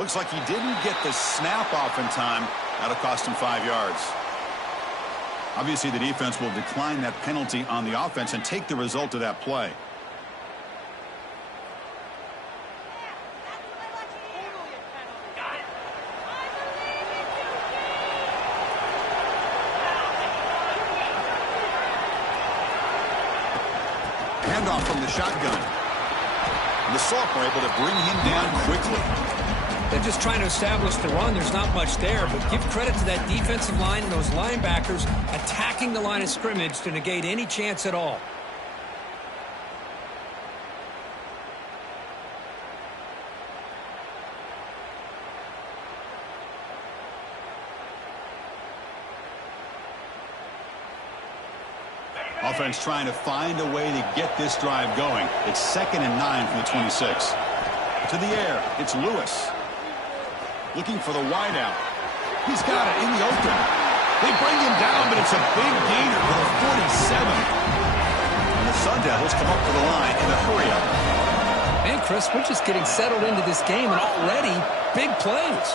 Looks like he didn't get the snap off in time. That'll cost him 5 yards. Obviously, the defense will decline that penalty on the offense and take the result of that play. Handoff from the shotgun. And the sophomore able to bring him down quickly. They're just trying to establish the run. There's not much there, but give credit to that defensive line and those linebackers attacking the line of scrimmage to negate any chance at all. Offense trying to find a way to get this drive going. It's 2nd and 9 from the 26. To the air, it's Lewis. Looking for the wideout. He's got it in the open. They bring him down, but it's a big gainer for the 47. And the Sun Devils come up to the line in a hurry-up. Man, Chris, we're just getting settled into this game, and already big plays.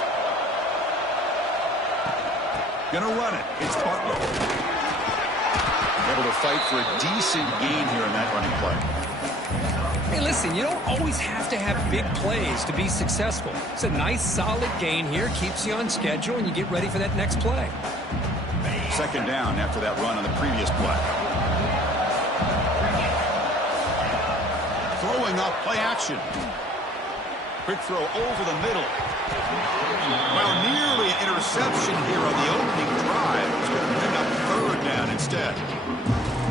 Gonna run it. It's Bartlett. Able to fight for a decent gain here in that running play. Hey, listen, you don't always have to have big plays to be successful. It's a nice, solid gain here. Keeps you on schedule, and you get ready for that next play. 2nd down after that run on the previous play. Throwing up, play action. Quick throw over the middle. Well, nearly an interception here on the opening drive. It's going to pick up 3rd down instead.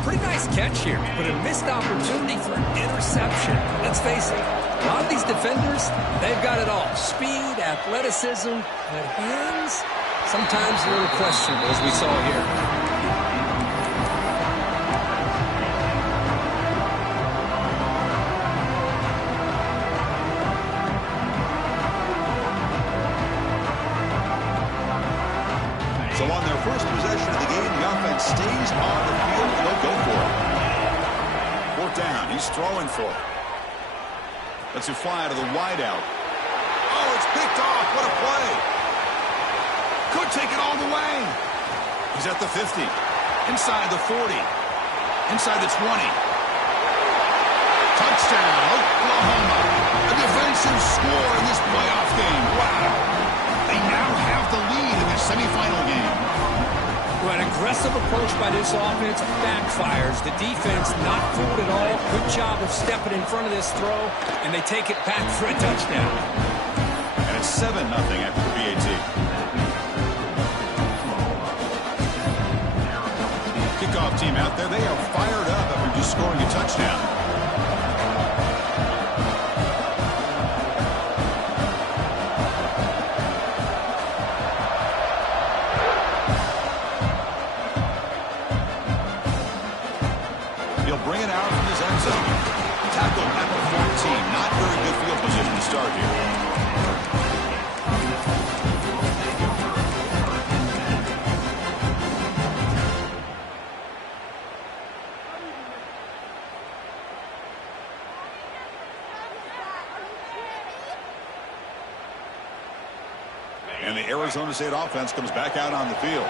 Pretty nice catch here, but a missed opportunity for an interception. Let's face it, a lot of these defenders, they've got it all. Speed, athleticism, but hands, sometimes a little questionable, as we saw here. So on their first possession of the game, the offense stays on the field and they'll go for it. 4th down, he's throwing for it. Lets it fly to the wideout. Oh, it's picked off. What a play. Could take it all the way. He's at the 50. Inside the 40. Inside the 20. Touchdown, Oklahoma. A defensive score in this playoff game. Wow. They now have the lead in the semifinal game. Well, an aggressive approach by this offense backfires. The defense not fooled at all. Good job of stepping in front of this throw, and they take it back for a touchdown. And it's 7-0 after the PAT. Kickoff team out there. They are fired up after just scoring a touchdown. Bring it out from his end zone. Tackled at the 14. Not very good field position to start here. And the Arizona State offense comes back out on the field.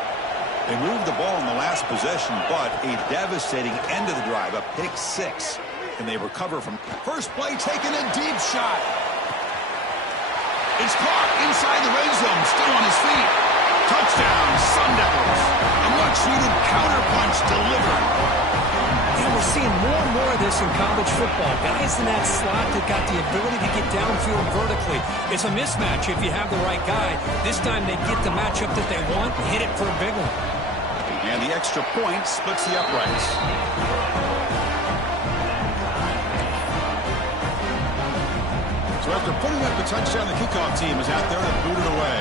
They moved the ball in the last possession, but a devastating end of the drive, a pick 6. And they recover from first play, taking a deep shot. It's caught inside the red zone, still on his feet. Touchdown, Sun Devils. A much-needed counterpunch delivered. And we're seeing more and more of this in college football. Guys in that slot that got the ability to get downfield vertically. It's a mismatch if you have the right guy. This time they get the matchup that they want, hit it for a big one. And the extra point splits the uprights. So after putting up the touchdown, the kickoff team is out there to boot it away.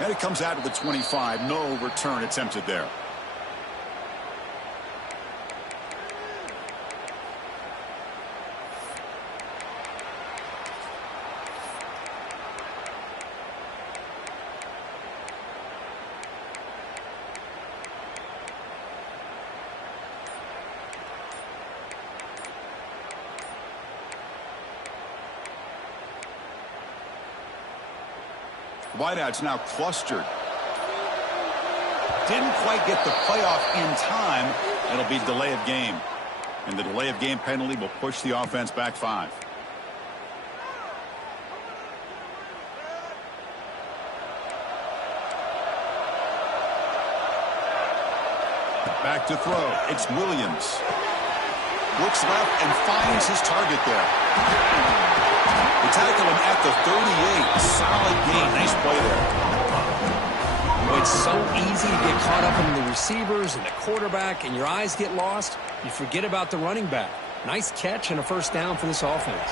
And it comes out to the 25. No return attempted there. Wideout's now clustered. Didn't quite get the playoff in time. It'll be delay of game. And the delay of game penalty will push the offense back 5. Back to throw. It's Williams. Looks left and finds his target there. They tackle him at the 38. Solid gain. Nice play there. It's so easy to get caught up in the receivers and the quarterback, and your eyes get lost. You forget about the running back. Nice catch and a first down for this offense.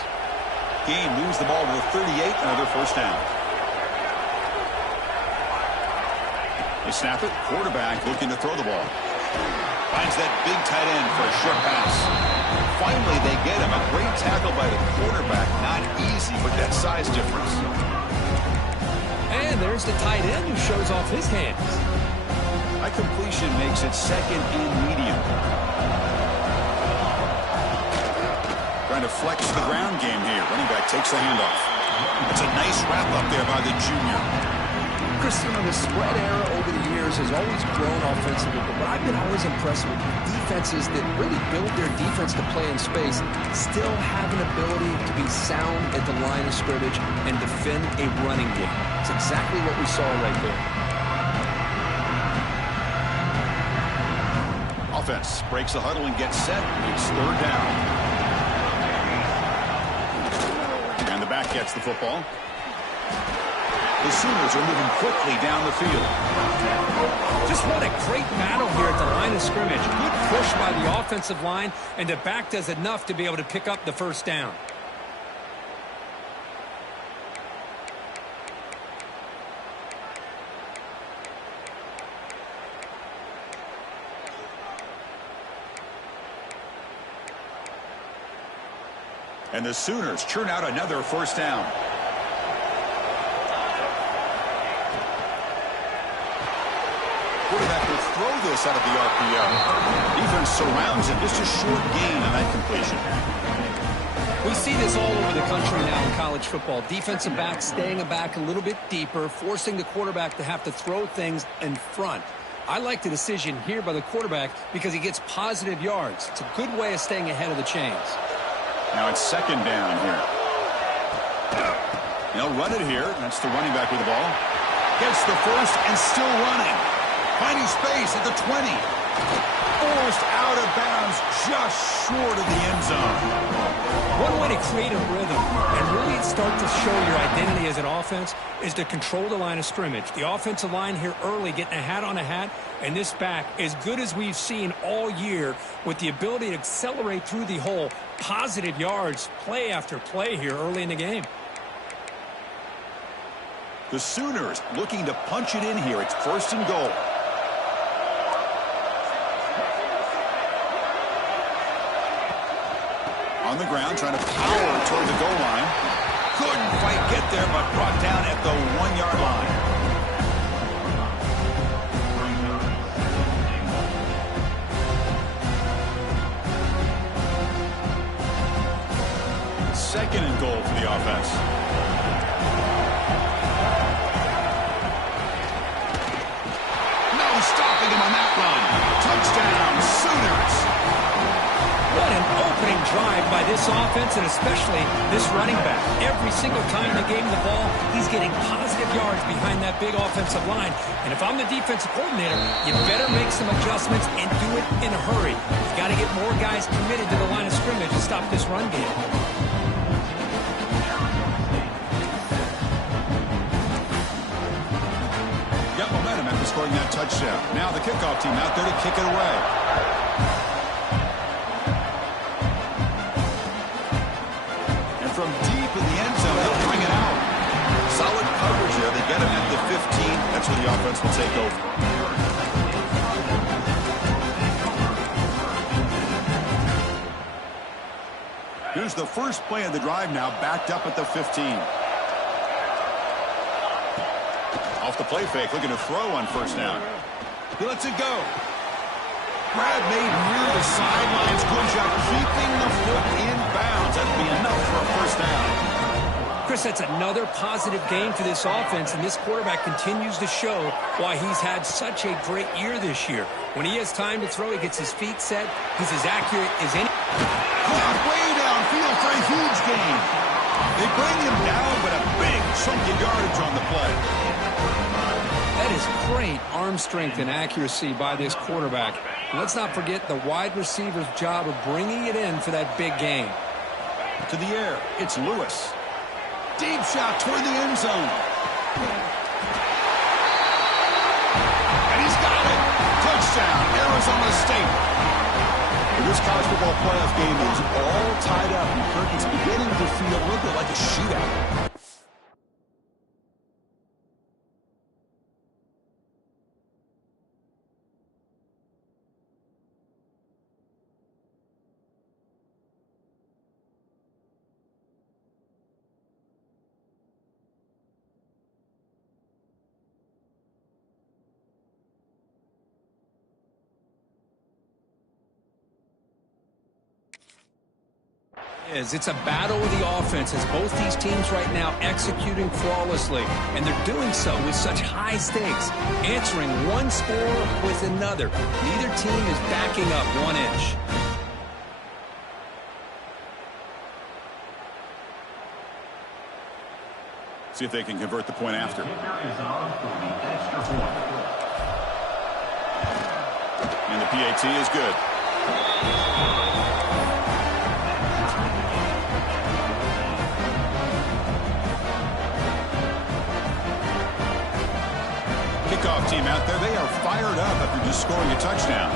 Gain moves the ball to the 38. Another first down. They snap it. Quarterback looking to throw the ball. Finds that big tight end for a short pass. Finally, they get him. A great tackle by the quarterback. Not easy with that size difference. And there's the tight end who shows off his hands. That completion makes it second and medium. Trying to flex the ground game here. Running back takes the handoff. It's a nice wrap up there by the junior. Chris, the spread era over the years has always grown offensively, but I've been always impressed with defenses that really build their defense to play in space, still have an ability to be sound at the line of scrimmage and defend a running game. It's exactly what we saw right there. Offense breaks the huddle and gets set. It's third down. And the back gets the football. The Sooners are moving quickly down the field. Just what a great battle here at the line of scrimmage. Good push by the offensive line, and the back does enough to be able to pick up the first down. And the Sooners churn out another first down. Quarterback will throw this out of the RPO. Defense surrounds him. Just a short gain on that completion. We see this all over the country now in college football. Defensive backs staying back a little bit deeper, forcing the quarterback to have to throw things in front. I like the decision here by the quarterback because he gets positive yards. It's a good way of staying ahead of the chains. Now it's second down here. They'll run it here. That's the running back with the ball. Gets the first and still running. Finding space at the 20. Forced out of bounds just short of the end zone. One way to create a rhythm and really start to show your identity as an offense is to control the line of scrimmage. The offensive line here early getting a hat on a hat, and this back as good as we've seen all year with the ability to accelerate through the hole. Positive yards, play after play here early in the game. The Sooners looking to punch it in here. It's first and goal. On the ground, trying to power toward the goal line. Couldn't quite get there, but brought down at the 1-yard line. Second and goal for the offense. No stopping him on that run. Touchdown, Sooners. What an opening drive by this offense, and especially this running back. Every single time they gave him the ball, he's getting positive yards behind that big offensive line. And if I'm the defensive coordinator, you better make some adjustments and do it in a hurry. You've got to get more guys committed to the line of scrimmage to stop this run game. Got momentum after scoring that touchdown. Now the kickoff team out there to kick it away. From deep in the end zone, he'll bring it out. Solid coverage there. They get him at the 15. That's where the offense will take over. Here's the first play of the drive now, backed up at the 15. Off the play fake, looking to throw on first down. He lets it go. Grab made near the sidelines. Good job keeping the foot in bounds. That'll be enough for a first down. Chris, that's another positive game for this offense, and this quarterback continues to show why he's had such a great year this year. When he has time to throw, he gets his feet set. He's as accurate as any. Caught way downfield for a huge gain. They bring him down, but a big chunk of yardage on the play. That is great arm strength and accuracy by this quarterback. And let's not forget the wide receiver's job of bringing it in for that big gain. To the air, it's Lewis. Deep shot toward the end zone. And he's got it. Touchdown, Arizona State. This college football playoff game is all tied up, and Kirk, it's beginning to feel a little bit like a shootout. It's a battle of the offense as both these teams right now executing flawlessly, and they're doing so with such high stakes, answering one score with another. Neither team is backing up 1 inch. See if they can convert the point after. And the PAT is good. Kickoff team out there, they are fired up after just scoring a touchdown.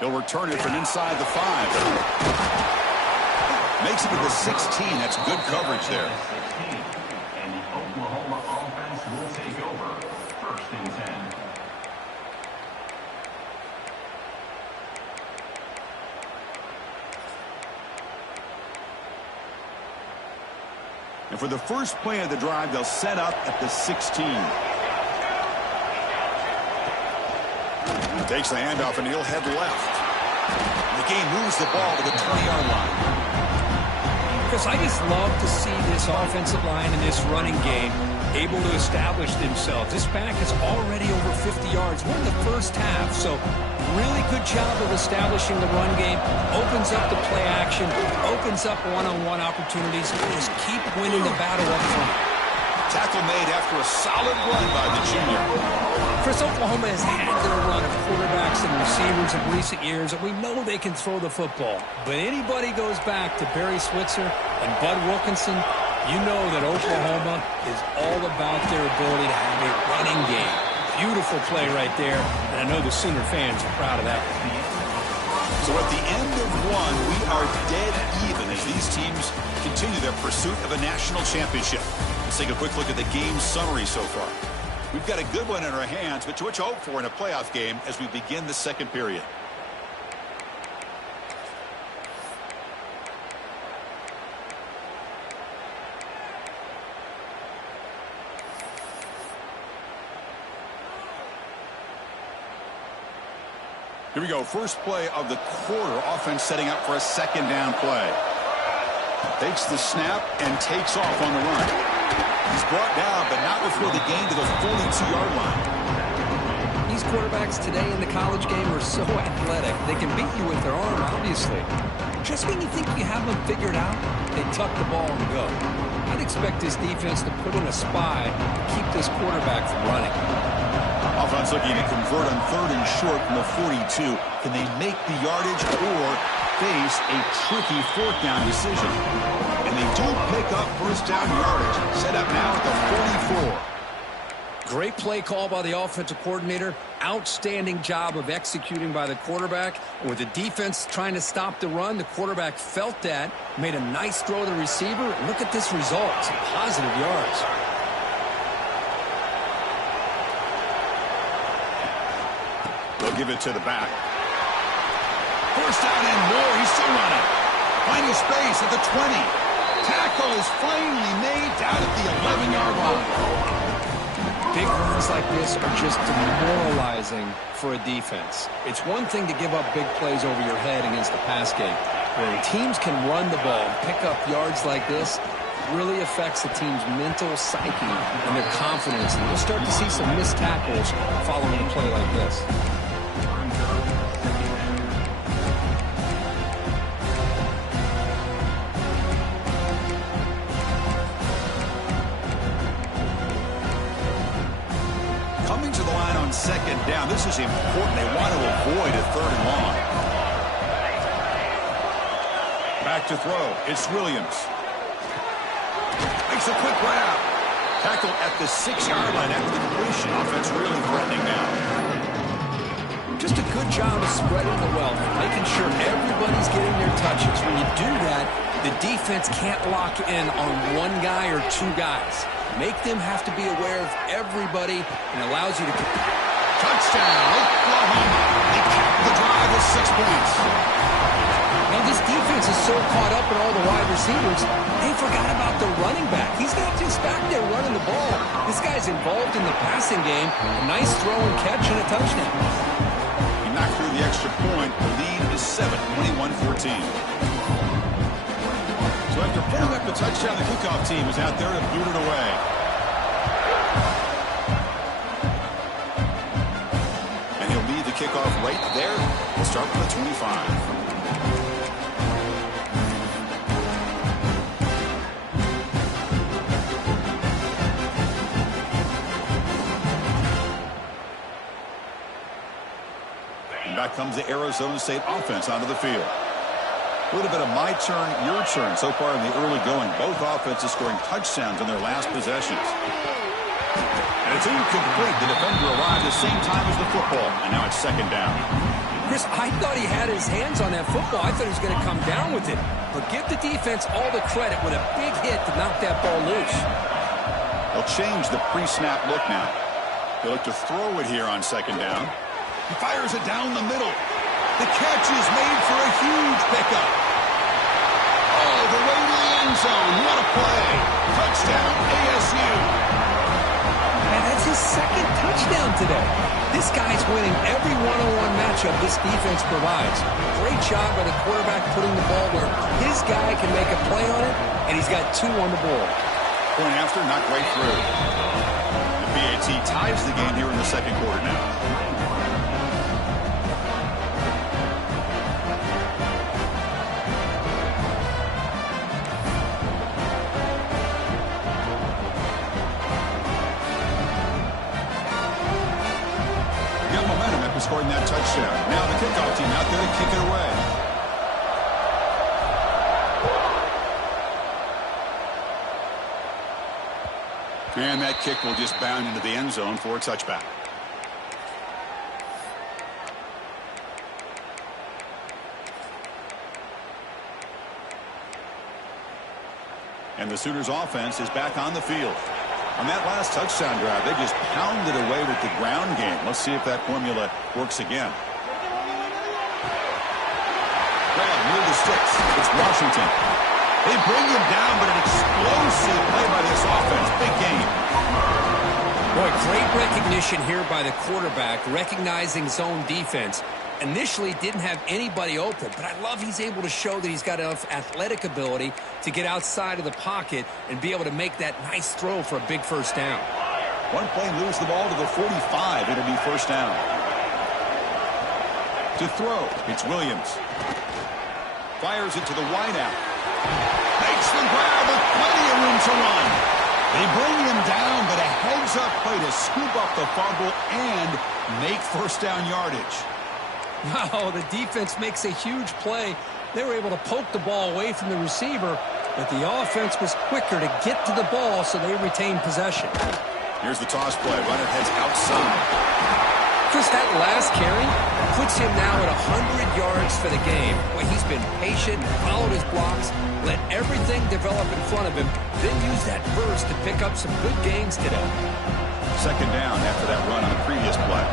He'll return it from inside the 5. Makes it to the 16. That's good coverage there. And the Oklahoma offense will take over. 1st and 10. And for the first play of the drive, they'll set up at the 16. Takes the handoff, and he'll head left. The game moves the ball to the 20-yard line. Chris, I just love to see this offensive line and this running game able to establish themselves. This back is already over 50 yards. We're in the first half, so really good job of establishing the run game. Opens up the play action, opens up one-on-one opportunities. Just keep winning the battle up front. Tackle made after a solid run by the junior. Chris, Oklahoma has had their run of quarterbacks and receivers in recent years, and we know they can throw the football. But anybody goes back to Barry Switzer and Bud Wilkinson, you know that Oklahoma is all about their ability to have a running game. Beautiful play right there, and I know the Sooner fans are proud of that. So at the end of one, we are dead even as these teams continue their pursuit of a national championship. Let's take a quick look at the game summary so far. We've got a good one in our hands, but to what you hope for in a playoff game as we begin the second period. Here we go. First play of the quarter. Offense setting up for a second down play. Takes the snap and takes off on the run. He's brought down, but not before the gain to the 42-yard line. These quarterbacks today in the college game are so athletic. They can beat you with their arm, obviously. Just when you think you have them figured out, they tuck the ball and go. I'd expect this defense to put in a spy to keep this quarterback from running. Offense looking to convert on 3rd and short from the 42. Can they make the yardage or face a tricky 4th down decision? And they do pick up 1st down yardage. Set up now at the 44. Great play call by the offensive coordinator. Outstanding job of executing by the quarterback. With the defense trying to stop the run, the quarterback felt that, made a nice throw to the receiver. Look at this result. Some positive yards. They'll give it to the back. 1st down and more. He's still running. Finding space at the 20. Tackle is finally made down at the 11-yard line. Big runs like this are just demoralizing for a defense. It's one thing to give up big plays over your head against the pass game. When teams can run the ball and pick up yards like this, it really affects the team's mental psyche and their confidence. And we'll start to see some missed tackles following a play like this. Second down. This is important. They want to avoid a third and long. Back to throw. It's Williams. Makes a quick grab. Tackle at the 6-yard line after the completion. Offense really threatening now. Just a good job of spreading the wealth, making sure everybody's getting their touches. When you do that, the defense can't lock in on one guy or two guys. Make them have to be aware of everybody and allows you to... Touchdown, Oklahoma. They capped the drive with 6 points. Now, this defense is so caught up in all the wide receivers, they forgot about the running back. He's not just back there running the ball. This guy's involved in the passing game. A nice throw and catch and a touchdown. He knocked through the extra point. The lead is 7, 21-14. So after putting up the touchdown, the kickoff team is out there to boot it away. And he'll lead the kickoff right there. We'll start from the 25. And back comes the Arizona State offense onto the field. A little bit of my turn, your turn so far in the early going. Both offenses scoring touchdowns on their last possessions. And it's incomplete. The defender arrived at the same time as the football. And now it's second down. Chris, I thought he had his hands on that football. I thought he was going to come down with it. But give the defense all the credit with a big hit to knock that ball loose. They'll change the pre-snap look now. They look to throw it here on second down. He fires it down the middle. The catch is made for a huge pickup. Oh, the way to the end zone. What a play. Touchdown, ASU. And that's his second touchdown today. This guy's winning every one-on-one matchup this defense provides. Great job by the quarterback putting the ball where his guy can make a play on it, and he's got 2 on the board. Point after, knocked right through. The BAT ties the game here in the second quarter now. Scoring that touchdown. Now the kickoff team out there to kick it away. And that kick will just bound into the end zone for a touchback. And the Sooners offense is back on the field. On that last touchdown drive, they just pounded away with the ground game. Let's see if that formula works again. Grab near the sticks. It's Washington. They bring him down, but an explosive play by this offense. Big game. Boy, great recognition here by the quarterback, recognizing zone defense. Initially didn't have anybody open, but I love he's able to show that he's got enough athletic ability to get outside of the pocket and be able to make that nice throw for a big first down. One play, lose the ball to the 45. It'll be first down. To throw, it's Williams. Fires it to the wideout. Makes the grab with plenty of room to run. They bring him down, but a heads-up play to scoop up the fumble and make first down yardage. Wow, the defense makes a huge play. They were able to poke the ball away from the receiver, but the offense was quicker to get to the ball, so they retained possession. Here's the toss play. Runner heads outside. Chris, that last carry puts him now at 100 yards for the game. Boy, he's been patient, followed his blocks, let everything develop in front of him, then use that burst to pick up some good gains today. Second down after that run on the previous play.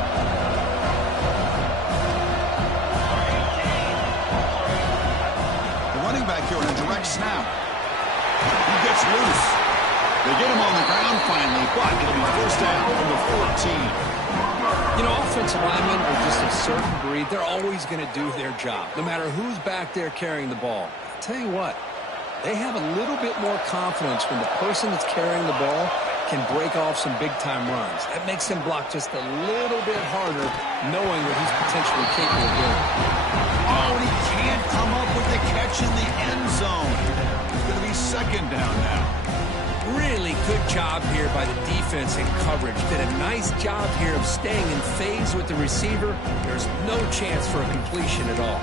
Back here on a direct snap. He gets loose. They get him on the ground finally, but it'll be first down from the offensive linemen are just a certain breed. They're always going to do their job, no matter who's back there carrying the ball. I'll tell you what, they have a little bit more confidence when the person that's carrying the ball can break off some big-time runs. That makes him block just a little bit harder, knowing what he's potentially capable of doing. Oh, and he can't come up with the catch in the end zone. It's going to be second down now. Really good job here by the defense in coverage. Did a nice job here of staying in phase with the receiver. There's no chance for a completion at all.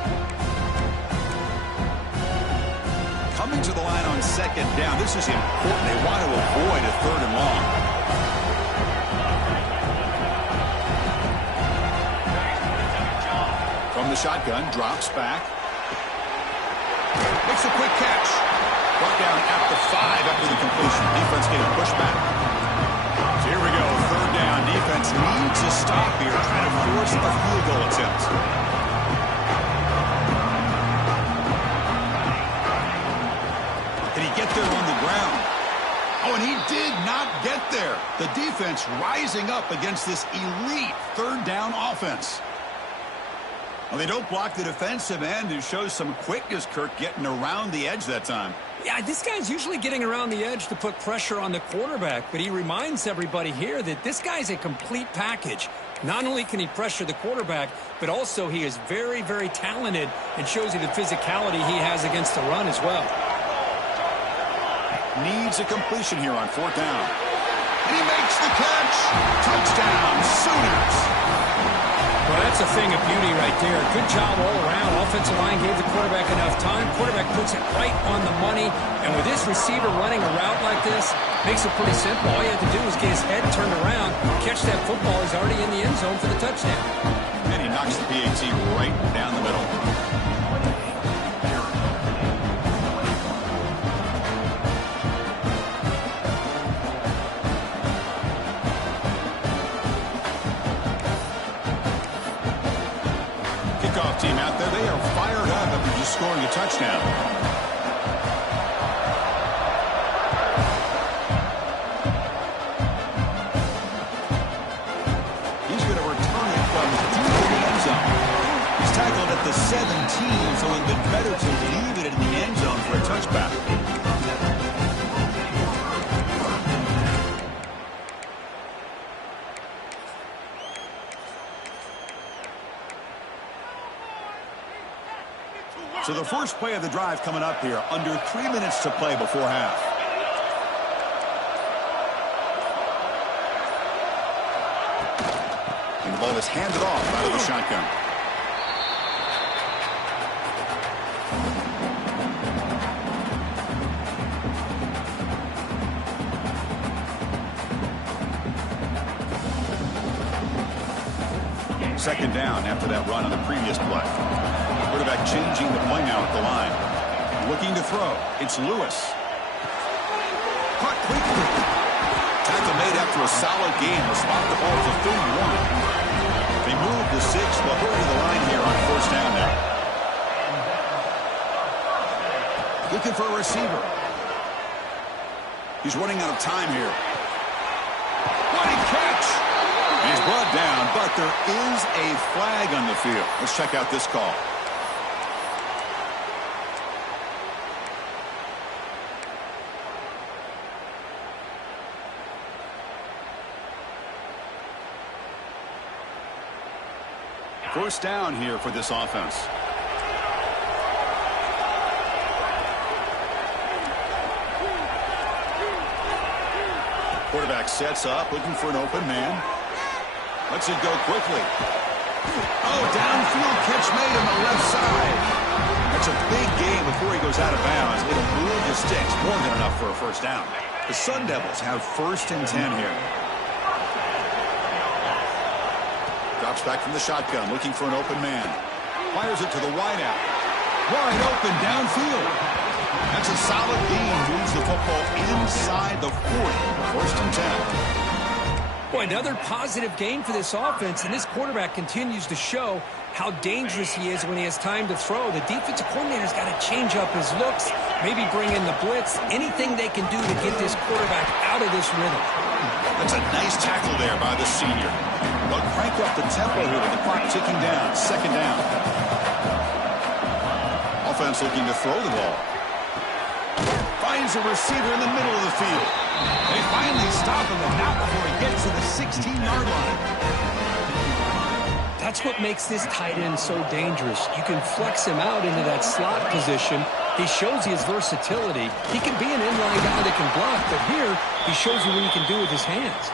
Coming to the line on second down. This is important. They want to avoid a third and long. From the shotgun, drops back. Makes a quick catch. Brought down at the 5 after the completion. Defense getting pushed back. So here we go. Third down. Defense needs a stop here, trying to force a field goal attempt. Did he get there on the ground? Oh, and he did not get there. The defense rising up against this elite third down offense. Well, they don't block the defensive end, who shows some quickness, Kirk, getting around the edge that time. Yeah, this guy's usually getting around the edge to put pressure on the quarterback, but he reminds everybody here that this guy's a complete package. Not only can he pressure the quarterback, but also he is very, very talented and shows you the physicality he has against the run as well. Needs a completion here on fourth down. And he makes the catch. Touchdown, Sooners. Well, that's a thing of beauty right there. Good job all around. Offensive line gave the quarterback enough time. Quarterback puts it right on the money. And with this receiver running a route like this, makes it pretty simple. All you have to do is get his head turned around, catch that football. He's already in the end zone for the touchdown. And he knocks the PAT right down the middle. Kickoff team out there, they are fired up after just scoring a touchdown. He's going to return it from deep in the end zone. He's tackled at the 17, so it would have been better to leave it in the end zone for a touchback. So the first play of the drive coming up here, under 3 minutes to play before half. And the ball is handed off out of the shotgun. Second down after that run on the previous play. Quarterback changing the play now at the line. Looking to throw. It's Lewis. Caught quickly. Tackle made after a solid game. Will spot the ball to 31. They move to 6. They'll hurry the line here on first down now. Looking for a receiver. He's running out of time here. What a catch! He's brought down, but there is a flag on the field. Let's check out this call. First down here for this offense. Quarterback sets up, looking for an open man. Lets it go quickly. Oh, downfield catch made on the left side. That's a big gain before he goes out of bounds. It'll move the sticks, more than enough for a first down. The Sun Devils have first and 10 here. Drops back from the shotgun, looking for an open man. Fires it to the wideout. Wide open downfield. That's a solid gain. Moves the football inside the 40. First and 10. Boy, another positive game for this offense, and this quarterback continues to show how dangerous he is when he has time to throw. The defensive coordinator's got to change up his looks, maybe bring in the blitz, anything they can do to get this quarterback out of this rhythm. That's a nice tackle there by the senior. They'll crank up the tempo here with the clock ticking down. Second down. Offense looking to throw the ball. Finds a receiver in the middle of the field. They finally stop him, but not before he gets to the 16-yard line. That's what makes this tight end so dangerous. You can flex him out into that slot position. He shows his versatility. He can be an inline guy that can block, but here he shows you what he can do with his hands.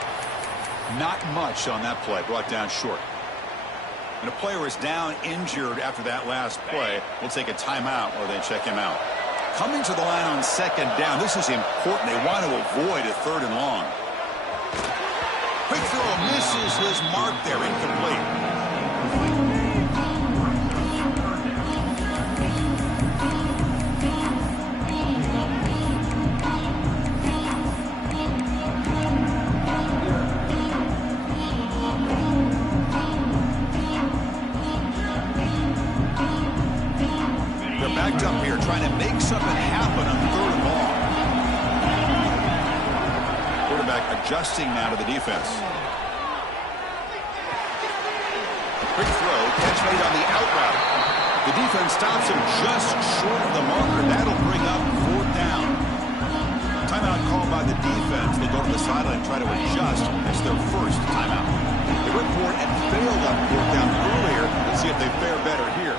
Not much on that play, brought down short. And a player is down injured after that last play. We'll take a timeout while they check him out. Coming to the line on second down. This is important. They want to avoid a third and long. Quick throw misses his mark there. Incomplete. Backed up here, trying to make something happen on third and long. Quarterback adjusting now to the defense. Quick throw, catch made on the out route. The defense stops him just short of the marker. That'll bring up fourth down. Timeout called by the defense. They'll go to the sideline and try to adjust. It's their first timeout. They went for it and failed on fourth down earlier. Let's see if they fare better here.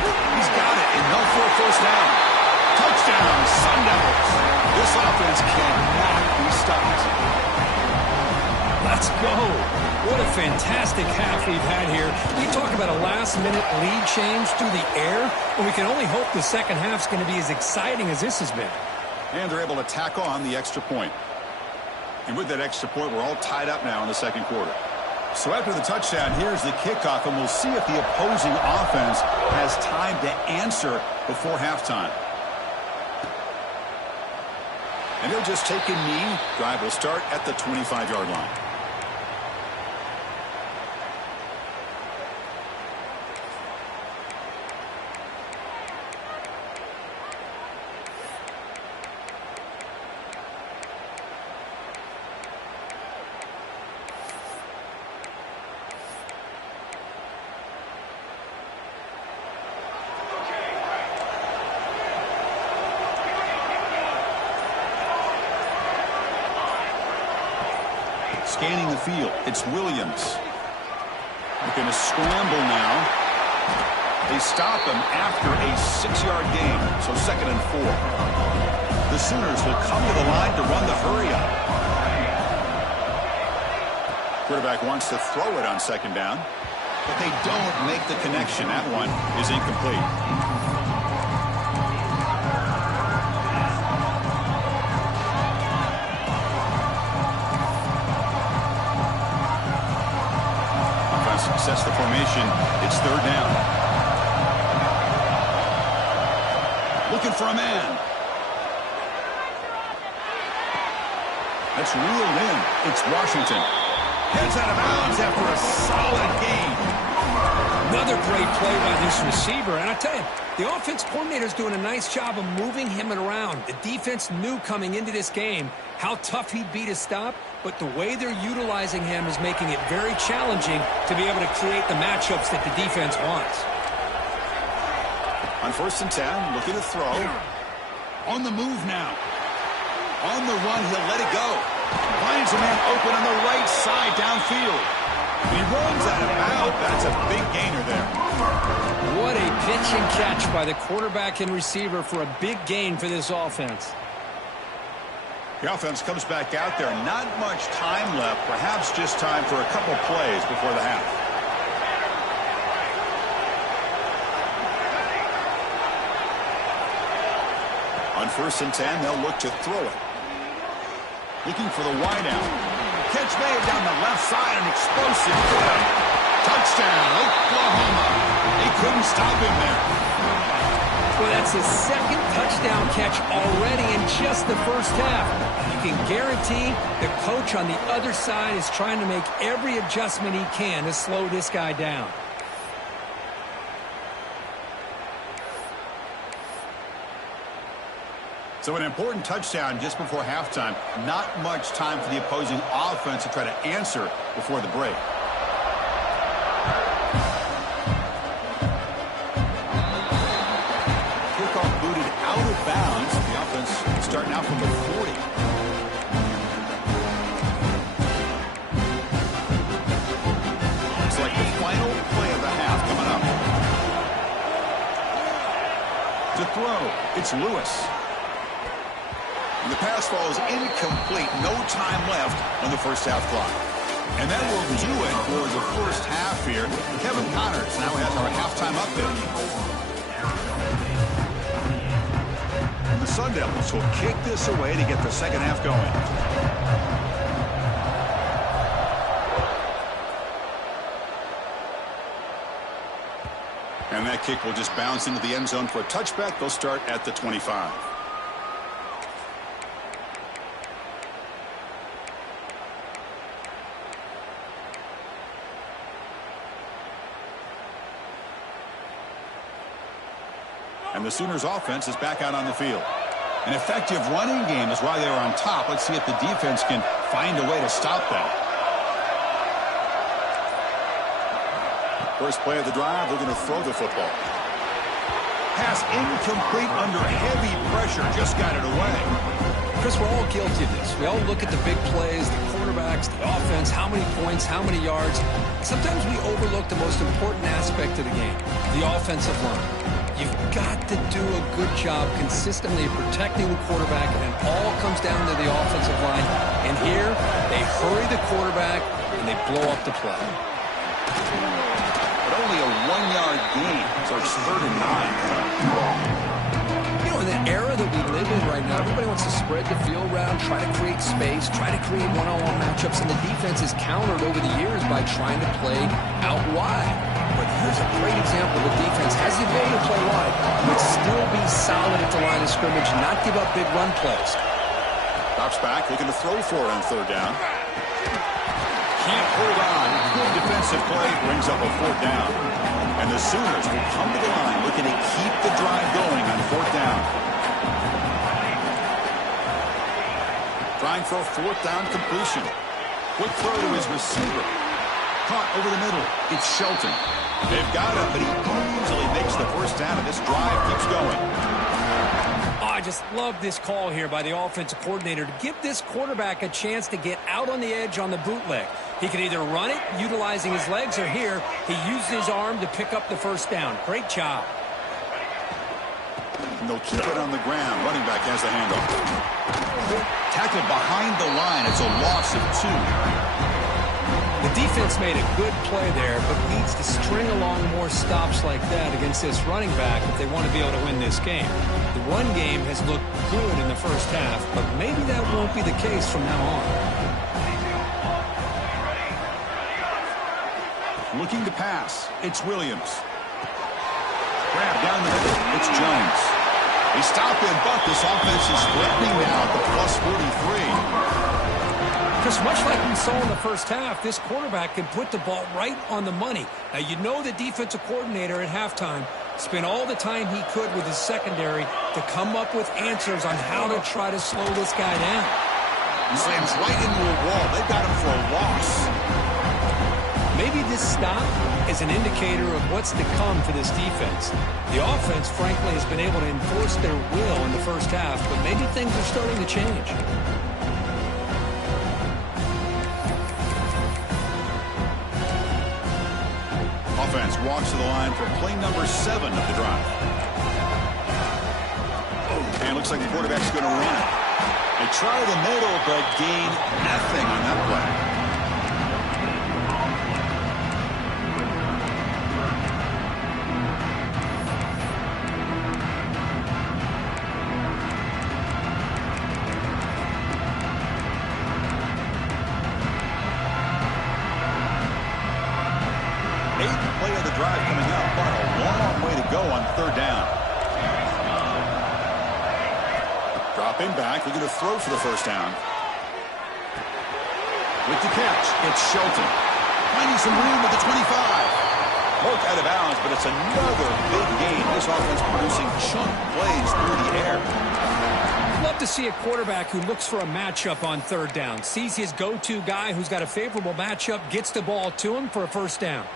He's got it, and they'll for a first down. Touchdown, Sun Devils. This offense cannot be stopped. Let's go. What a fantastic half we've had here. We talk about a last-minute lead change through the air, and we can only hope the second half's going to be as exciting as this has been. And they're able to tack on the extra point. And with that extra point, we're all tied up now in the second quarter. So after the touchdown, here's the kickoff, and we'll see if the opposing offense has time to answer before halftime. And they'll just take a knee. Drive will start at the 25-yard line. Scanning the field, it's Williams. Looking to scramble now. They stop him after a 6-yard gain, so 2nd and 4. The Sooners will come to the line to run the hurry up. Quarterback wants to throw it on 2nd down, but they don't make the connection. That one is incomplete. Sets the formation. It's 3rd down. Looking for a man. That's reeled in. It's Washington. Heads out of bounds after a solid gain. Another great play by this receiver. And I tell you, the offense coordinator's doing a nice job of moving him around. The defense knew coming into this game how tough he'd be to stop, but the way they're utilizing him is making it very challenging to be able to create the matchups that the defense wants. On 1st and 10, looking to throw. On the move now. On the run, he'll let it go. Finds a man open on the right side downfield. He runs out of bounds. That's a big gainer there. What a pitch and catch by the quarterback and receiver for a big gain for this offense. The offense comes back out there. Not much time left. Perhaps just time for a couple plays before the half. On 1st and 10, they'll look to throw it. Looking for the wideout. Catch made down the left side, an explosive play. Touchdown, Oklahoma. They couldn't stop him there. Well, that's his 2nd touchdown catch already in just the first half. You can guarantee the coach on the other side is trying to make every adjustment he can to slow this guy down. So an important touchdown just before halftime. Not much time for the opposing offense to try to answer before the break. Kickoff booted out of bounds. The offense starting out from the 40. Looks like the final play of the half coming up. To throw, it's Lewis. And the pass falls incomplete. No time left on the first half clock. And that will do it for the first half here. Kevin Connors now has our halftime update. And the Sun Devils will kick this away to get the second half going. And that kick will just bounce into the end zone for a touchback. They'll start at the 25. And the Sooners offense is back out on the field. An effective running game is why they were on top. Let's see if the defense can find a way to stop that. First play of the drive, they're going to throw the football. Pass incomplete under heavy pressure. Just got it away. Chris, we're all guilty of this. We all look at the big plays, the quarterbacks, the offense, how many points, how many yards. Sometimes we overlook the most important aspect of the game, the offensive line. You've got to do a good job consistently protecting the quarterback, and it all comes down to the offensive line. And here, they hurry the quarterback, and they blow up the play. But only a 1-yard gain, so it's 3rd and 9. You know, in the era that we live in right now, everybody wants to spread the field around, try to create space, try to create one-on-one matchups, and the defense is countered over the years by trying to play out wide. But here's a great example. The defense has the ability to play wide, but still be solid at the line of scrimmage, not give up big run plays. Drops back, looking to throw for it on 3rd down. Can't hold on. Good defensive play, brings up a 4th down. And the Sooners will come to the line looking to keep the drive going on 4th down. Trying for a 4th down completion. Quick throw to his receiver. Caught over the middle. It's Shelton. They've got him, but he easily makes the first down, and this drive keeps going. Oh, I just love this call here by the offensive coordinator to give this quarterback a chance to get out on the edge on the bootleg. He can either run it, utilizing his legs, or here, he used his arm to pick up the first down. Great job. And they'll keep it on the ground. Running back has the handoff. Tackled behind the line. It's a loss of 2. The defense made a good play there, but needs to string along more stops like that against this running back if they want to be able to win this game. The run game has looked good in the first half, but maybe that won't be the case from now on. Looking to pass. It's Williams. Grab down the middle. It's Jones. He stopped and bucked. This offense is threatening now at the plus 43. Chris, much like we saw in the first half, this quarterback can put the ball right on the money. Now, you know the defensive coordinator at halftime spent all the time he could with his secondary to come up with answers on how to try to slow this guy down. He slams right into a wall. They've got him for a loss. Maybe this stop is an indicator of what's to come for this defense. The offense, frankly, has been able to enforce their will in the first half, but maybe things are starting to change. Offense walks to the line for play number 7 of the drive. And looks like the quarterback's going to run it. They try the middle, but gain nothing on that play. 8th play of the drive coming up, but a long way to go on 3rd down. Dropping back, looking to throw for the first down. With the catch, it's Shelton. Finding some room at the 25. Poked out of bounds, but it's another big gain. This offense producing chunk plays through the air. to see a quarterback who looks for a matchup on third down, sees his go-to guy who's got a favorable matchup, gets the ball to him for a first down.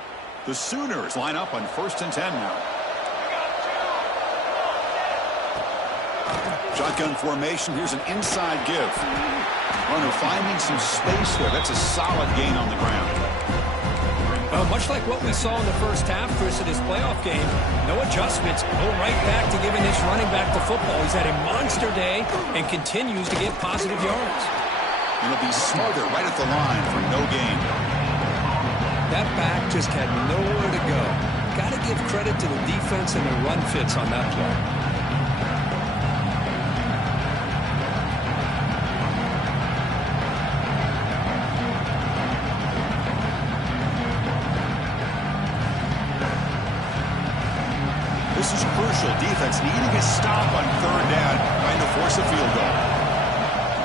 The Sooners line up on 1st and 10 now. Shotgun formation. Here's an inside give. Runner finding some space there. That's a solid gain on the ground. Well, much like what we saw in the first half, Chris, of this playoff game, no adjustments. Go right back to giving this running back the football. He's had a monster day and continues to get positive yards. And he'll be smarter right at the line for no gain. That back just had nowhere to go. Got to give credit to the defense and the run fits on that play. This is crucial. Defense needing a stop on third down, trying to force a field goal.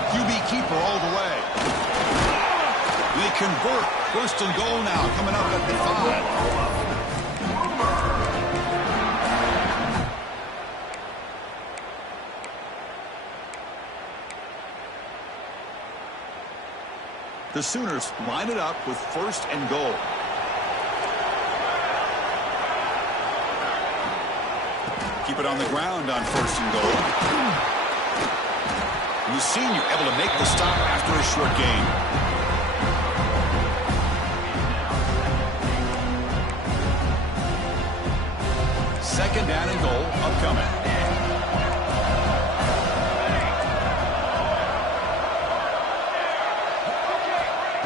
QB keeper all the way. They convert. 1st and goal now, coming up at the 5. The Sooners line it up with 1st and goal. Keep it on the ground on 1st and goal. And the senior able to make the stop after a short gain. Second down and goal upcoming.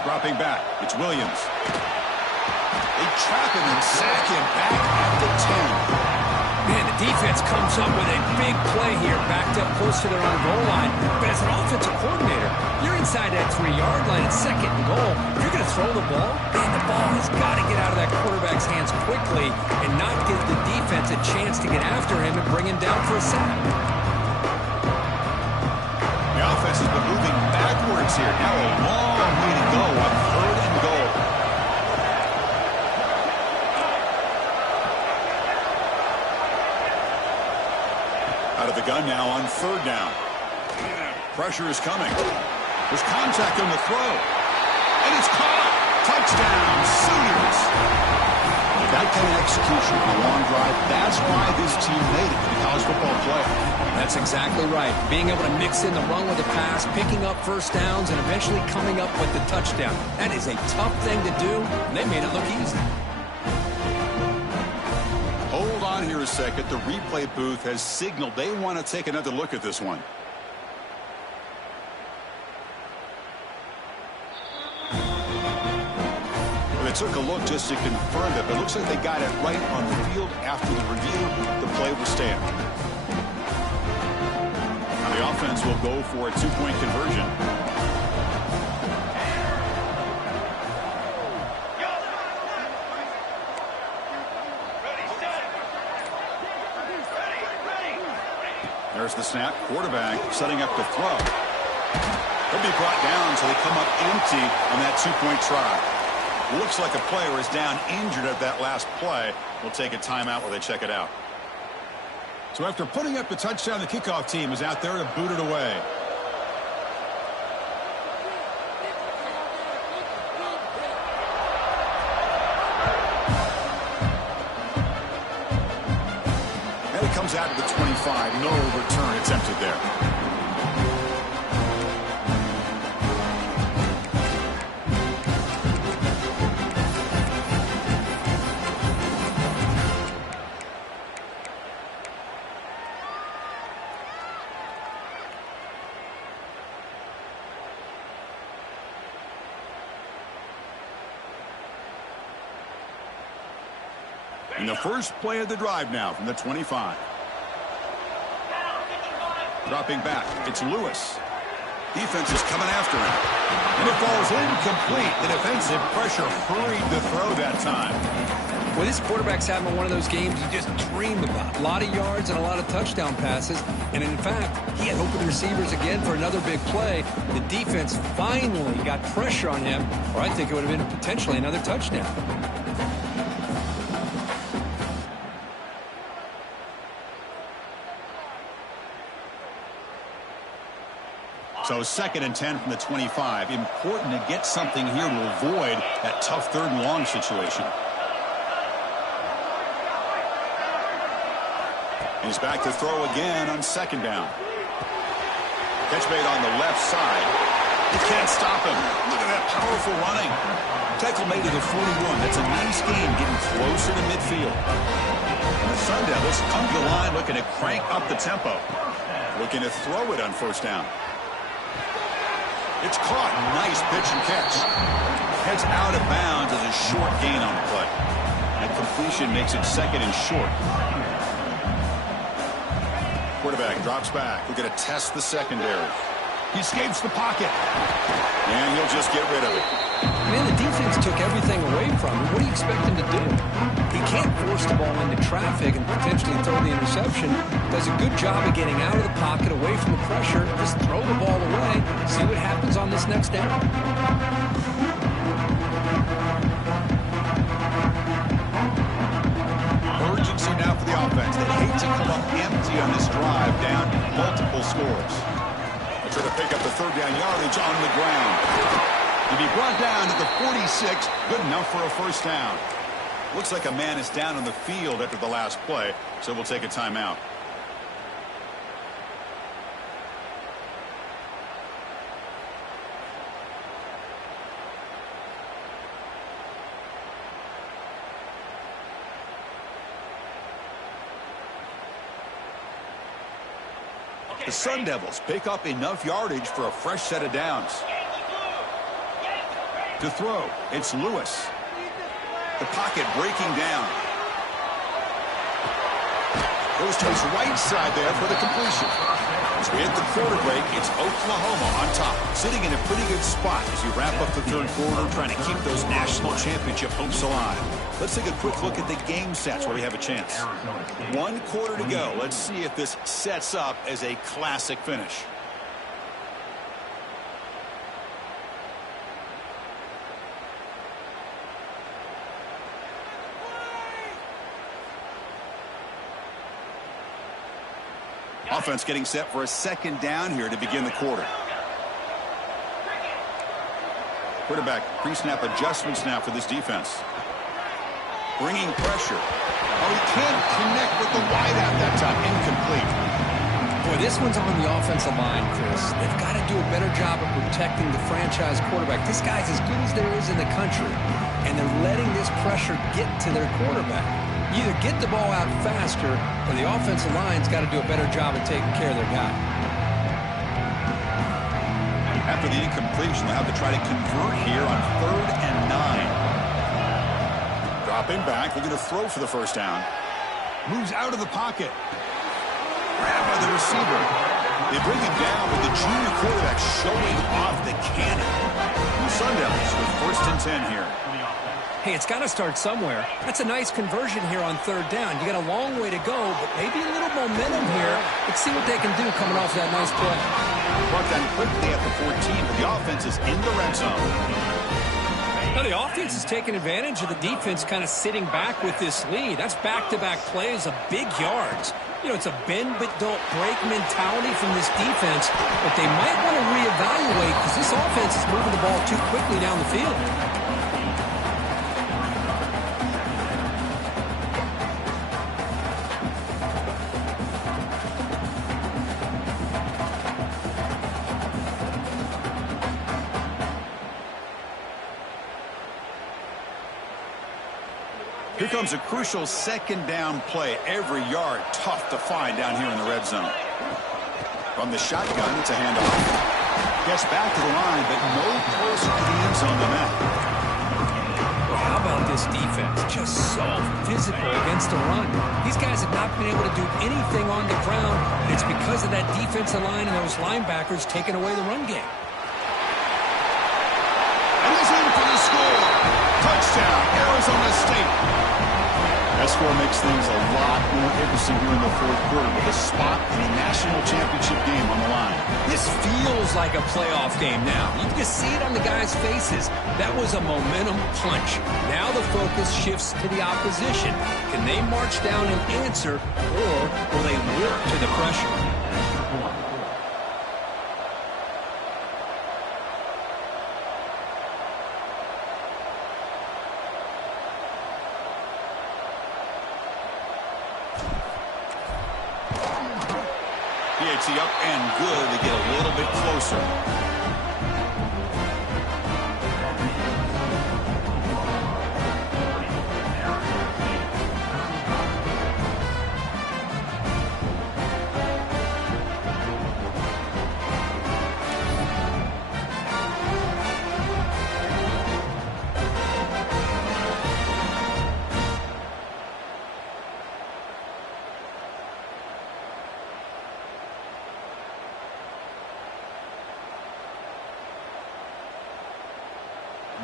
Dropping back. It's Williams. They trap him and sack him back at the 10. Man, the defense comes up with a big play here, backed up close to their own goal line. But as an offensive coordinator, you're inside that 3-yard line at 2nd and goal. If you're going to throw the ball, man, the ball has got to get out of that quarterback's hands quickly and not give the defense a chance to get after him and bring him down for a sack. The offense has been moving backwards here. Now a long way to go on 3rd and goal. Out of the gun now on 3rd down. Pressure is coming. There's contact on the throw. And it's caught. Touchdown, Sooners. That kind of execution on a long drive, that's why this team made it in the college football playoff. That's exactly right. Being able to mix in the run with the pass, picking up first downs, and eventually coming up with the touchdown. That is a tough thing to do, and they made it look easy. Hold on here a second. The replay booth has signaled they want to take another look at this one. Well, they took a look just to confirm it, but it looks like they got it right on the field after the review. The play will stand. Now the offense will go for a 2-point conversion. There's the snap. Quarterback setting up to throw. He'll be brought down so they come up empty on that 2-point try. Looks like a player is down injured at that last play. We'll take a timeout while they check it out. So after putting up the touchdown, the kickoff team is out there to boot it away. Comes out to the 25. No return attempted there. In the first play of the drive now from the 25. Dropping back, it's Lewis. Defense is coming after him. And it falls incomplete. The defensive pressure hurried the throw that time. Well, this quarterback's having one of those games you just dreamed about. A lot of yards and a lot of touchdown passes. And in fact, he had open receivers again for another big play. The defense finally got pressure on him, or I think it would have been potentially another touchdown. So 2nd and 10 from the 25. Important to get something here to avoid that tough 3rd and long situation. He's back to throw again on 2nd down. Catch made on the left side. You can't stop him. Look at that powerful running. Tackle made to the 41. That's a nice gain, getting closer to midfield. And the Sun Devils come to the line looking to crank up the tempo. Looking to throw it on 1st down. It's caught. Nice pitch and catch. Heads out of bounds as a short gain on the play. That completion makes it 2nd and short. Quarterback drops back. We're going to test the secondary. He escapes the pocket. And he'll just get rid of it. Man, the defense took everything away from him. What do you expect him to do? He can't force the ball into traffic and potentially throw the interception. Does a good job of getting out of the pocket, away from the pressure. Just throw the ball away. See what happens on this next down. Urgency now for the offense. They hate to come up empty on this drive, down multiple scores. They'll try to pick up the 3rd down yardage on the ground. He'll be brought down to the 46. Good enough for a 1st down. Looks like a man is down on the field after the last play, so we'll take a timeout. The Sun Devils pick up enough yardage for a fresh set of downs. To throw, it's Lewis. The pocket breaking down. Goes to his right side there for the completion. As we hit the quarter break, it's Oklahoma on top, sitting in a pretty good spot as you wrap up the 3rd quarter, trying to keep those national championship hopes alive. Let's take a quick look at the game sets where we have a chance. 1 quarter to go. Let's see if this sets up as a classic finish. Offense getting set for a 2nd down here to begin the quarter. Quarterback pre-snap adjustments now for this defense. Bringing pressure. Oh, he can't connect with the wideout that time. Incomplete. Boy, this one's on the offensive line, Chris. They've got to do a better job of protecting the franchise quarterback. This guy's as good as there is in the country, and they're letting this pressure get to their quarterback. Either get the ball out faster, or the offensive line's got to do a better job of taking care of their guy. After the incompletion, they'll have to try to convert here on 3rd and 9. Dropping back, looking to throw for the 1st down. Moves out of the pocket. Grabbed by the receiver. They bring him down with the junior quarterback showing off the cannon. The Sun Devils with 1st and 10 here. Hey, it's got to start somewhere. That's a nice conversion here on 3rd down. You got a long way to go, but maybe a little momentum here. Let's see what they can do coming off that nice play. Brought down quickly at the 14, but the offense is in the red zone. Now the offense is taking advantage of the defense kind of sitting back with this lead. That's back-to-back plays of big yards. You know, it's a bend but don't break mentality from this defense, but they might want to reevaluate because this offense is moving the ball too quickly down the field. Here comes a crucial 2nd down play. Every yard tough to find down here in the red zone. From the shotgun, it's a handoff. Gets back to the line, but no closer to the end zone than that. Well, how about this defense? Just so physical against the run. These guys have not been able to do anything on the ground. It's because of that defensive line and those linebackers taking away the run game. And he's in for the score. Touchdown, Arizona State. That score makes things a lot more interesting here in the 4th quarter with a spot in a national championship game on the line. This feels like a playoff game now. You can just see it on the guys' faces. That was a momentum punch. Now the focus shifts to the opposition. Can they march down and answer, or will they work to the pressure? PAT up and good to get a little bit closer.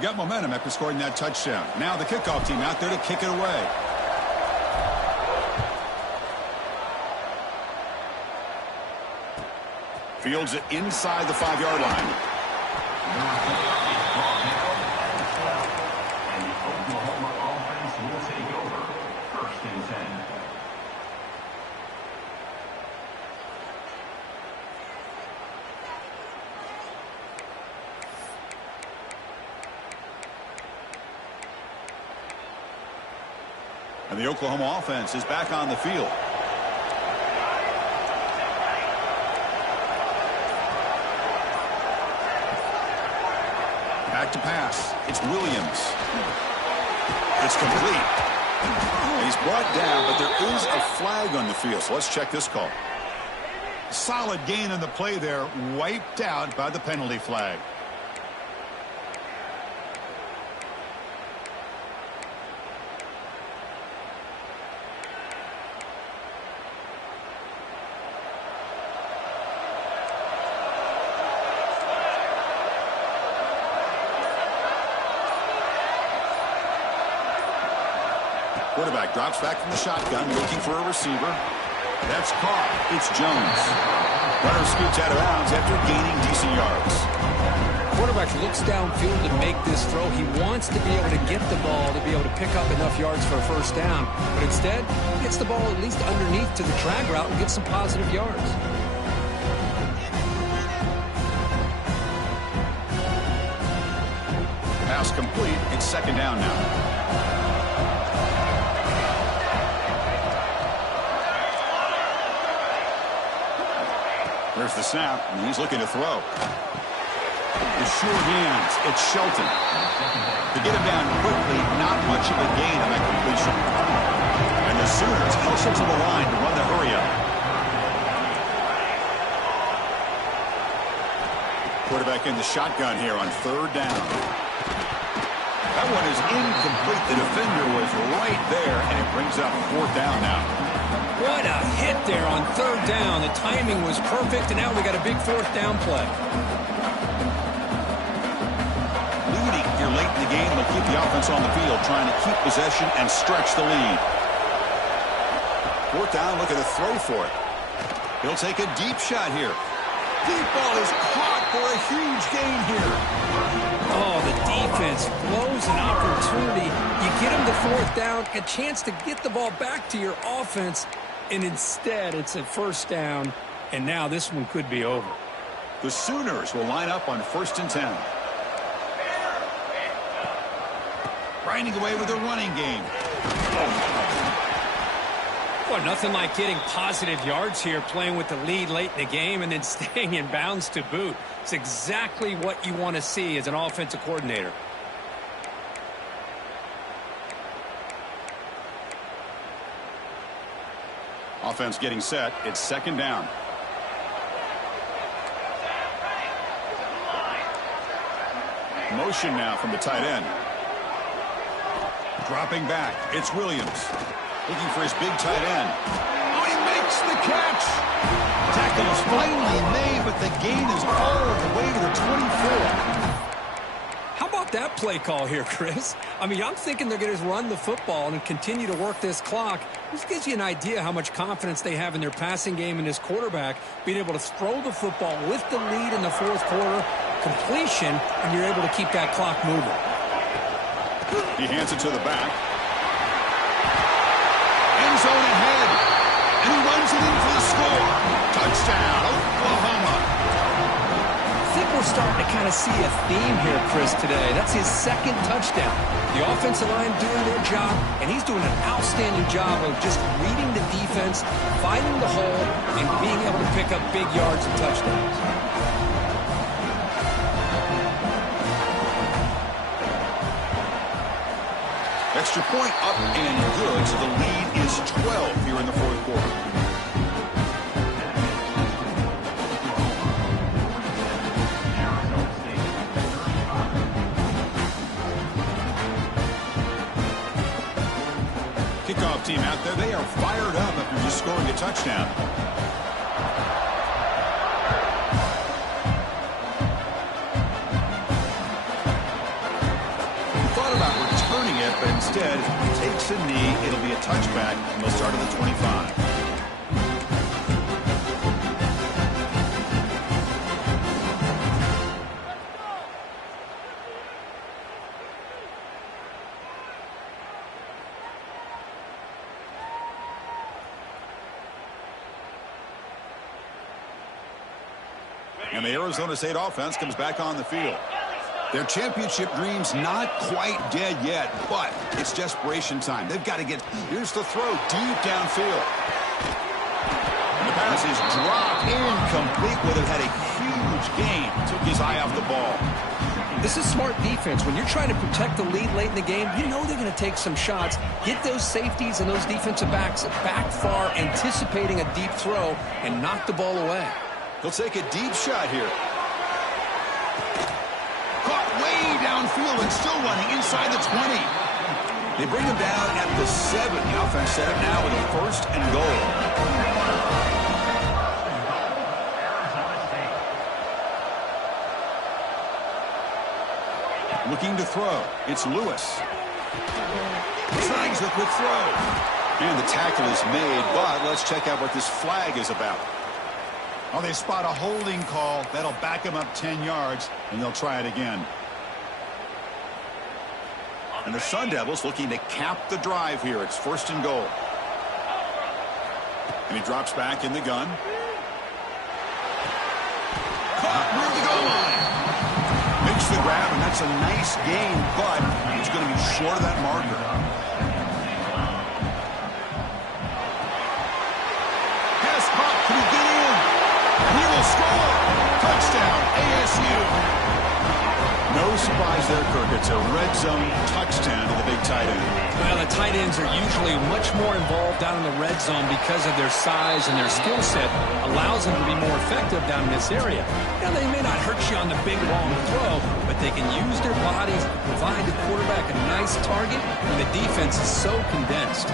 Got momentum after scoring that touchdown. Now the kickoff team out there to kick it away. Fields it inside the 5-yard line. And the Oklahoma offense will take over. 1st and 10. And the Oklahoma offense is back on the field. Back to pass. It's Williams. It's complete. And he's brought down, but there is a flag on the field. So let's check this call. Solid gain on the play there. Wiped out by the penalty flag. Quarterback drops back from the shotgun, looking for a receiver. That's caught. It's Jones. Runner scoots out of bounds after gaining decent yards. Quarterback looks downfield to make this throw. He wants to be able to get the ball to be able to pick up enough yards for a 1st down. But instead, he gets the ball at least underneath to the drag route and gets some positive yards. Pass complete. It's 2nd down now. There's the snap, and he's looking to throw. With sure hands, it's Shelton. To get him down quickly, not much of a gain on that completion. And the Sooners hustle to the line to run the hurry-up. Quarterback in the shotgun here on 3rd down. That one is incomplete. The defender was right there, and it brings up 4th down now. What a hit there on 3rd down. The timing was perfect, and now we got a big 4th down play. Leading here late in the game, they'll keep the offense on the field, trying to keep possession and stretch the lead. 4th down, look at a throw for it. He'll take a deep shot here. Deep ball is caught for a huge gain here. Oh, the defense blows an opportunity. You get him to 4th down, a chance to get the ball back to your offense, and instead it's a 1st down, and now this one could be over. The Sooners will line up on 1st and 10. Grinding away with their running game. Well, nothing like getting positive yards here, playing with the lead late in the game and then staying in bounds to boot. It's exactly what you want to see as an offensive coordinator. Offense getting set. It's 2nd down. Motion now from the tight end. Dropping back. It's Williams. Looking for his big tight end. Oh, he makes the catch. Tackle is finally made, but the gain is all the way to the 24. How about that play call here, Chris? I mean, I'm thinking they're going to run the football and continue to work this clock. This gives you an idea how much confidence they have in their passing game and this quarterback being able to throw the football with the lead in the 4th quarter, completion, and you're able to keep that clock moving. He hands it to the back. End zone ahead. And he runs it in for the score. Touchdown, Oklahoma. I think we're starting to kind of see a theme here, Chris, today. That's his second touchdown. The offensive line doing their job, and he's doing an outstanding job of just reading the defense, finding the hole, and being able to pick up big yards and touchdowns. Extra point up and good, so the lead is 12 here in the fourth quarter. Kickoff team out there, they are fired up after just scoring a touchdown. But instead, he takes a knee. It'll be a touchback, and they'll start at the 25. And the Arizona State offense comes back on the field. Their championship dream's not quite dead yet, but it's desperation time. They've got to get... Here's the throw deep downfield. And the pass is dropped incomplete. Well, it had a huge gain. Took his eye off the ball. This is smart defense. When you're trying to protect the lead late in the game, you know they're going to take some shots, get those safeties and those defensive backs back far, anticipating a deep throw, and knock the ball away. He'll take a deep shot here. Way downfield and still running inside the 20. They bring him down at the 7. The offense set up now with a first and goal. Looking to throw. It's Lewis. Snags the quick throw. And the tackle is made, but let's check out what this flag is about. Oh, they spot a holding call. That'll back him up 10 yards, and they'll try it again. And the Sun Devils looking to cap the drive here. It's first and goal. And he drops back in the gun. Caught near the goal line. Makes the grab, and that's a nice gain, but he's going to be short of that marker. Pass caught. Can he get in? He will score. Touchdown, ASU. No surprise there, Kirk. It's a red zone touchdown to the big tight end. Well, the tight ends are usually much more involved down in the red zone because of their size and their skill set allows them to be more effective down in this area. Now, they may not hurt you on the big, long throw, but they can use their bodies to provide the quarterback a nice target when the defense is so condensed.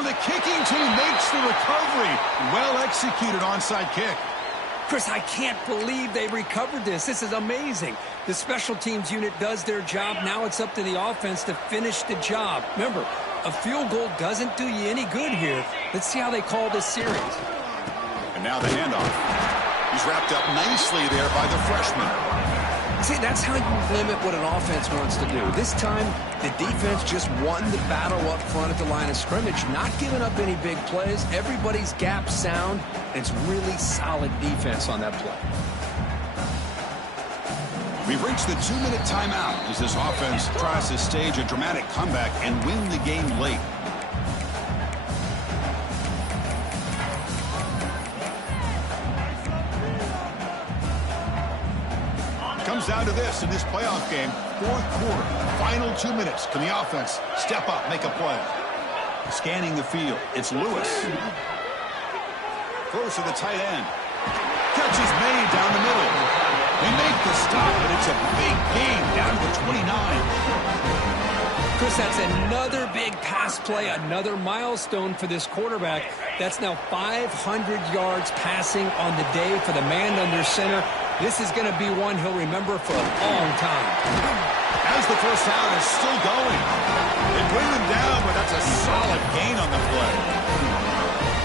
The kicking team makes the recovery. Well executed onside kick. Chris, I can't believe they recovered this. This is amazing. The special teams unit does their job. Now it's up to the offense to finish the job. Remember, a field goal doesn't do you any good here. Let's see how they call this series. And now the handoff. He's wrapped up nicely there by the freshman. See, that's how you limit what an offense wants to do. This time, the defense just won the battle up front at the line of scrimmage, not giving up any big plays. Everybody's gap sound. It's really solid defense on that play. We've reached the 2-minute timeout as this offense tries to stage a dramatic comeback and win the game late. Comes down to this in this playoff game. Fourth quarter, final 2 minutes. Can the offense step up, make a play? Scanning the field, it's Lewis. Close to the tight end. Catch is made down the middle. They make the stop, but it's a big gain down to the 29. Chris, that's another big pass play, another milestone for this quarterback. That's now 500 yards passing on the day for the man under center. This is going to be one he'll remember for a long time. As the first down is still going. They bring him down, but that's a solid gain on the play.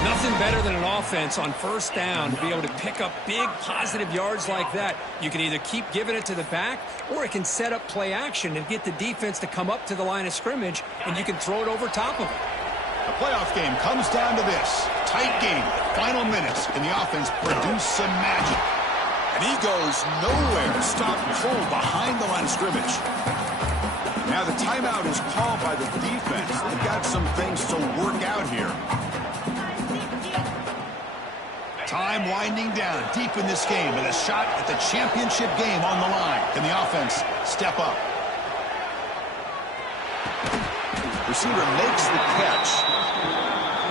Nothing better than an offense on first down to be able to pick up big positive yards like that. You can either keep giving it to the back, or it can set up play action and get the defense to come up to the line of scrimmage, and you can throw it over top of it. The playoff game comes down to this. Tight game. Final minutes. Can the offense produce some magic? And he goes nowhere. Stopped cold behind the line of scrimmage. Now the timeout is called by the defense. They've got some things to work out here. Time winding down deep in this game with a shot at the championship game on the line. Can the offense step up? Receiver makes the catch.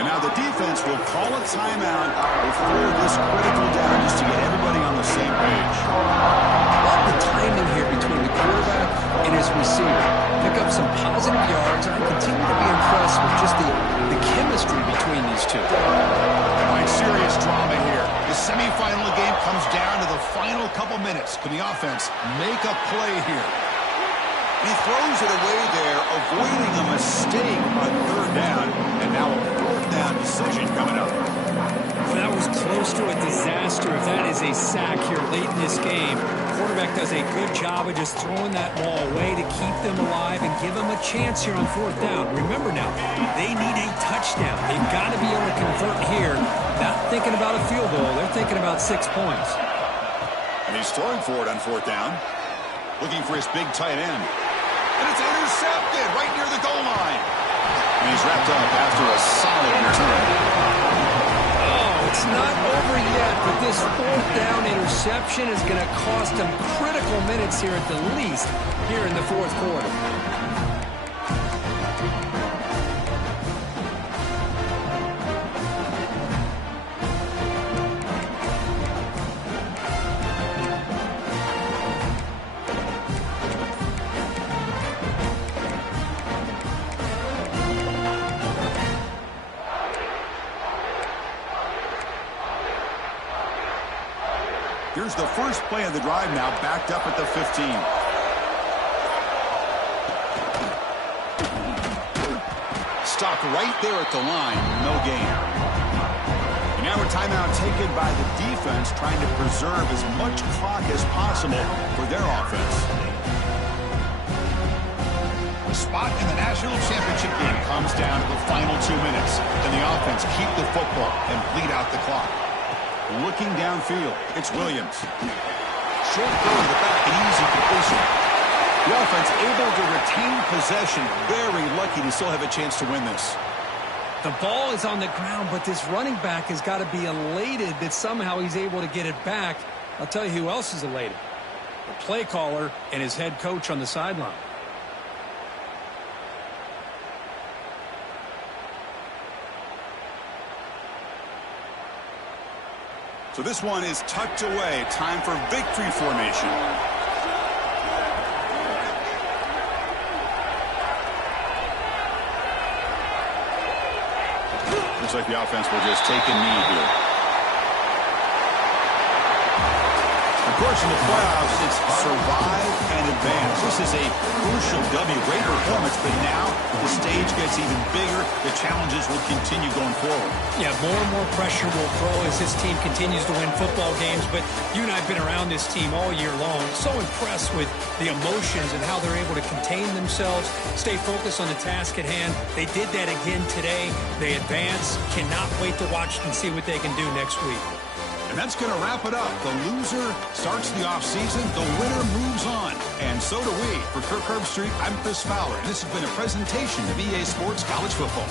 And now the defense will call a timeout before this critical down just to get everybody on the same page. Love the timing here between the quarterback and his receiver. Pick up some positive yards, and I continue to be impressed with just the chemistry between these two. Right, serious drama here. The semifinal game comes down to the final couple minutes. Can the offense make a play here? He throws it away there, avoiding a mistake on third down. And now a fourth down decision coming up. That was close to a disaster. If that is a sack here late in this game, the quarterback does a good job of just throwing that ball away to keep them alive and give them a chance here on fourth down. Remember now, they need a touchdown. They've got to be able to convert here. Not thinking about a field goal. They're thinking about 6 points. And he's throwing for it on fourth down. Looking for his big tight end. And it's intercepted right near the goal line. And he's wrapped up after a solid return. Oh, it's not over yet, but this fourth down interception is going to cost him critical minutes here at the least here in the fourth quarter. Here's the first play of the drive now, backed up at the 15. Stopped right there at the line, no gain. And now a timeout taken by the defense, trying to preserve as much clock as possible for their offense. The spot in the national championship game comes down to the final 2 minutes. Can the offense keep the football and bleed out the clock? Looking downfield, it's Williams. Short throw to the back, an easy completion. The offense able to retain possession. Very lucky to still have a chance to win this. The ball is on the ground, but this running back has got to be elated that somehow he's able to get it back. I'll tell you who else is elated. The play caller and his head coach on the sideline. So this one is tucked away. Time for victory formation. Looks like the offense will just take a knee here. Of course, in the playoffs, it's survive and advance. This is a crucial W. Great performance, but now the stage gets even bigger. The challenges will continue going forward. Yeah, more and more pressure will grow as this team continues to win football games. But you and I have been around this team all year long. So impressed with the emotions and how they're able to contain themselves, stay focused on the task at hand. They did that again today. They advance. Cannot wait to watch and see what they can do next week. And that's going to wrap it up. The loser starts the offseason. The winner moves on. And so do we. For Kirk Herbstreit, I'm Chris Fowler. And this has been a presentation of EA Sports College Football.